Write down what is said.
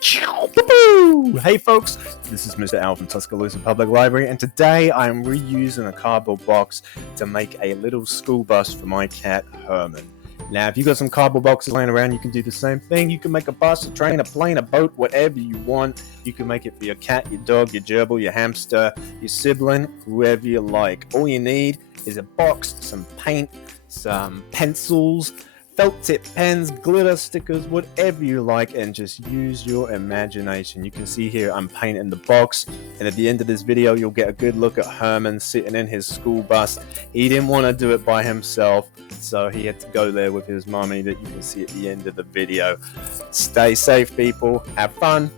Hey folks, this is Mr. Al from Tuscaloosa Public Library, and today I am reusing a cardboard box to make a little school bus for my cat Herman. Now, if you've got some cardboard boxes laying around, you can do the same thing. You can make a bus, a train, a plane, a boat, whatever you want. You can make it for your cat, your dog, your gerbil, your hamster, your sibling, whoever you like. All you need is a box, some paint, some pencils, felt tip pens, glitter stickers, whatever you like, and just use your imagination. You can see here I'm painting the box, and at the end of this video you'll get a good look at Herman sitting in his school bus. He didn't want to do it by himself, so he had to go there with his mommy that you can see at the end of the video. Stay safe, people. Have fun.